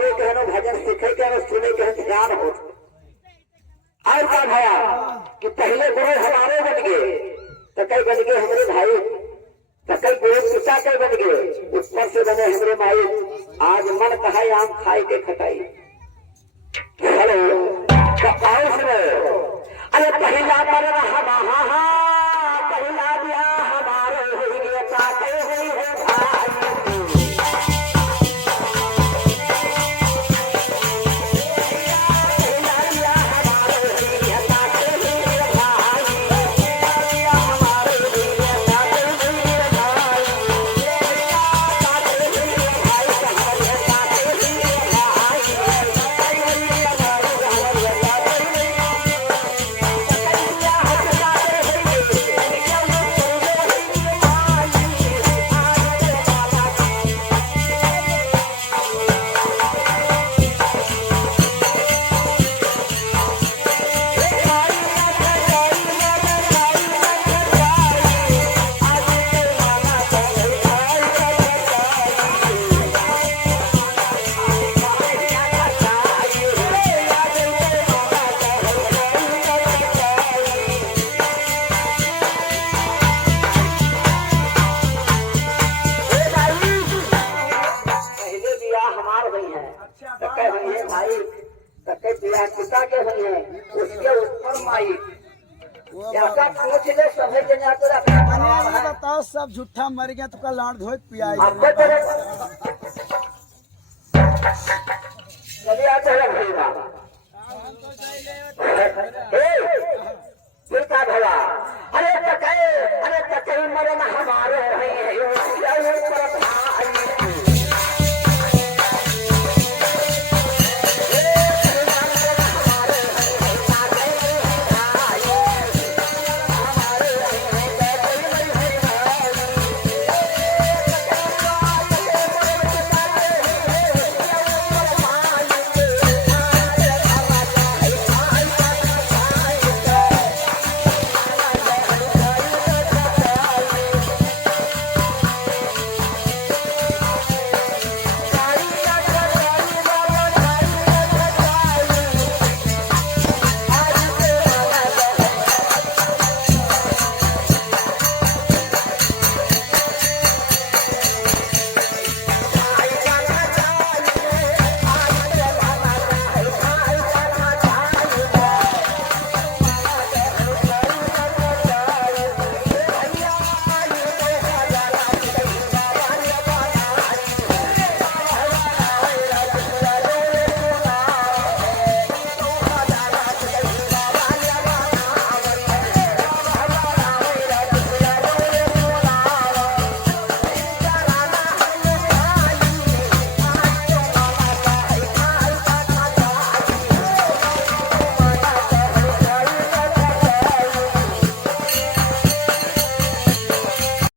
गावे के हनो भजन सीखे के हनो सुने के हन ध्यान हो। और का भया कि पहले गुरु हमारे बन गए तो कई बन गए हमारे भाई, तो कई गुरु पिता कई बन गए, ऊपर से बने हमारे माई। आज मन कहा आम खाई के खटाई। हेलो तो आओ सुनो, अरे पहला मरण हमारा, पहला ब्याह हमारे हुई गए, ताके हुई है भाई। पिता के हुई है उसके ऊपर माई बताओ सब झूठा मर गया तो लाड़ धोए पिया चलिए आते हैं भैया। अरे तकई मरे न हमारे